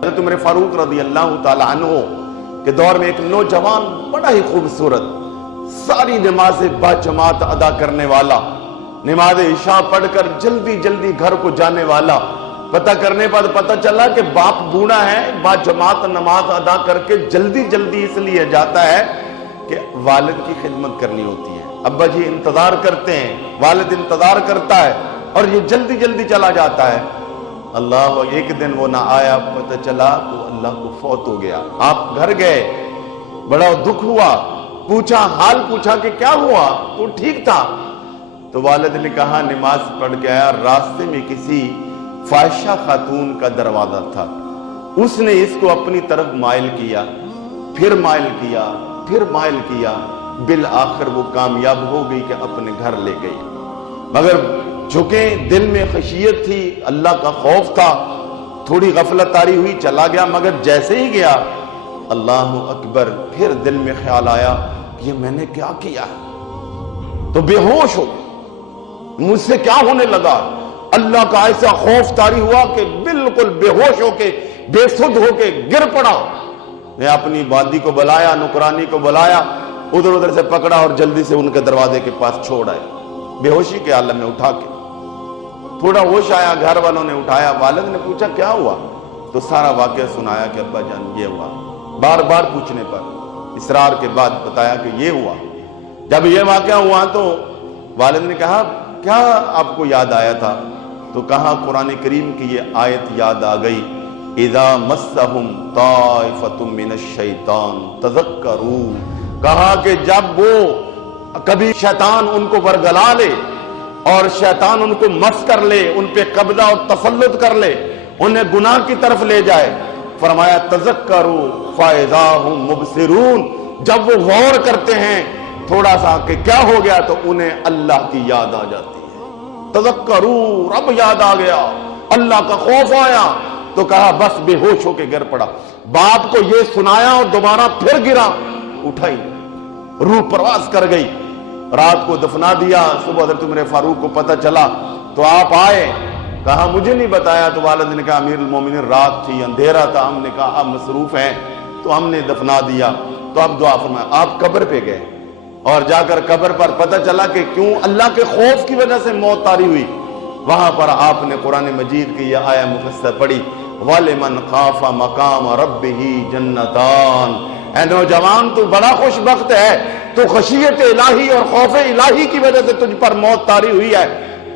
حضرت عمر فاروق رضی اللہ تعالیٰ عنہ کے دور میں ایک نوجوان بڑا ہی خوبصورت ساری نمازیں با جماعت ادا کرنے والا، نماز عشاء پڑھ کر جلدی جلدی گھر کو جانے والا، پتہ کرنے پر پتہ چلا کہ باپ بوڑھا ہے، با جماعت نماز ادا کر کے جلدی جلدی اس لیے جاتا ہے کہ والد کی خدمت کرنی ہوتی ہے۔ ابا جی انتظار کرتے ہیں، والد انتظار کرتا ہے اور یہ جلدی جلدی چلا جاتا ہے۔ اللہ، ایک دن وہ نہ آیا، پتہ چلا تو اللہ کو فوت ہو گیا۔ آپ گھر گئے، بڑا دکھ ہوا، پوچھا، حال پوچھا کہ کیا ہوا، تو ٹھیک تھا؟ تو والد نے کہا نماز پڑھ کے آیا، راستے میں کسی فاحشہ خاتون کا دروازہ تھا، اس نے اس کو اپنی طرف مائل کیا، پھر مائل کیا، پھر مائل کیا، بالآخر وہ کامیاب ہو گئی کہ اپنے گھر لے گئی۔ مگر چونکہ دل میں خشیت تھی، اللہ کا خوف تھا، تھوڑی غفلت طاری ہوئی، چلا گیا۔ مگر جیسے ہی گیا، اللہ اکبر، پھر دل میں خیال آیا کہ یہ میں نے کیا کیا، تو بے ہوش ہو، مجھ سے کیا ہونے لگا۔ اللہ کا ایسا خوف طاری ہوا کہ بالکل بے ہوش ہو کے، بے سدھ ہو کے گر پڑا۔ میں اپنی وادی کو بلایا، نکرانی کو بلایا، ادھر ادھر سے پکڑا اور جلدی سے ان کے دروازے کے پاس چھوڑ آئے، بے ہوشی کے عالم میں اٹھا کے۔ تھوڑا ہوش آیا، گھر والوں نے اٹھایا، والد نے پوچھا کیا ہوا، تو سارا واقعہ سنایا کہ ابا جان یہ ہوا۔ بار بار پوچھنے پر اصرار کے بعد بتایا کہ یہ ہوا۔ جب یہ واقعہ ہوا تو والد نے کہا کیا آپ کو یاد آیا تھا؟ تو کہا قرآن کریم کی یہ آیت یاد آ گئی، اذا مسہم طائفۃ من الشیطان تذکروا، کہا کہ جب وہ کبھی شیطان ان کو ورگلا لے اور شیطان ان کو مس کر لے، ان پہ قبضہ اور تسلط کر لے، انہیں گناہ کی طرف لے جائے، فرمایا تذکروا فاذا ہم مبصرون، جب وہ غور کرتے ہیں تھوڑا سا کہ کیا ہو گیا تو انہیں اللہ کی یاد آ جاتی ہے۔ تذکروا، رب یاد آ گیا، اللہ کا خوف آیا، تو کہا بس بے ہوش ہو کے گر پڑا۔ باپ کو یہ سنایا اور دوبارہ پھر گرا، اٹھائی، روح پرواز کر گئی۔ رات کو دفنا دیا۔ صبح حضرت عمر فاروق کو پتہ چلا تو آپ آئے، کہا مجھے نہیں بتایا۔ تو والد نے کہا امیر المومنین رات تھی، اندھیرا تھا، ہم نے کہا آپ مصروف ہیں، تو ہم نے دفنا دیا۔ تو اب دعا فرمایا۔ آپ قبر پہ گئے اور جا کر قبر پر پتہ چلا کہ کیوں اللہ کے خوف کی وجہ سے موت طاری ہوئی۔ وہاں پر آپ نے قرآن مجید کی یہ آیہ مفصل پڑھی، وَلِمَنْ خَافَ مَقَامَ رَبِّهِ جَنَّتَانِ، اے نوجوان تو بڑا خوش بخت ہے، تو خشیت الہی اور خوف الہی کی وجہ سے تجھ پر موت طاری ہوئی ہے،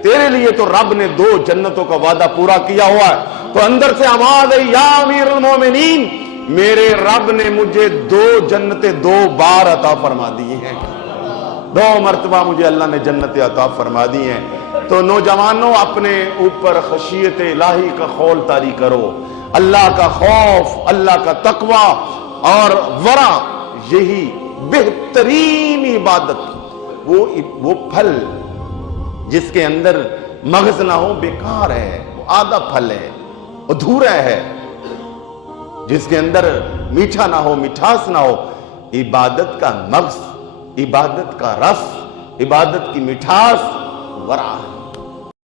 تیرے لیے تو رب نے 2 جنتوں کا وعدہ پورا کیا ہوا ہے۔ تو اندر سے آواز ہے یا امیر المومنین، میرے رب نے مجھے 2 جنتیں 2 بار عطا فرما دی ہیں، 2 مرتبہ مجھے اللہ نے جنت عطا فرما دی ہیں۔ تو نوجوانوں اپنے اوپر خشیت الہی کا خول طاری کرو، اللہ کا خوف، اللہ کا تقوی اور ورع، یہی بہترین عبادت، وہ پھل جس کے اندر مغز نہ ہو بیکار ہے، وہ آدھا پھل ہے، ادھورا ہے، جس کے اندر میٹھا نہ ہو، مٹھاس نہ ہو۔ عبادت کا مغز، عبادت کا رس، عبادت کی مٹھاس ورع ہے۔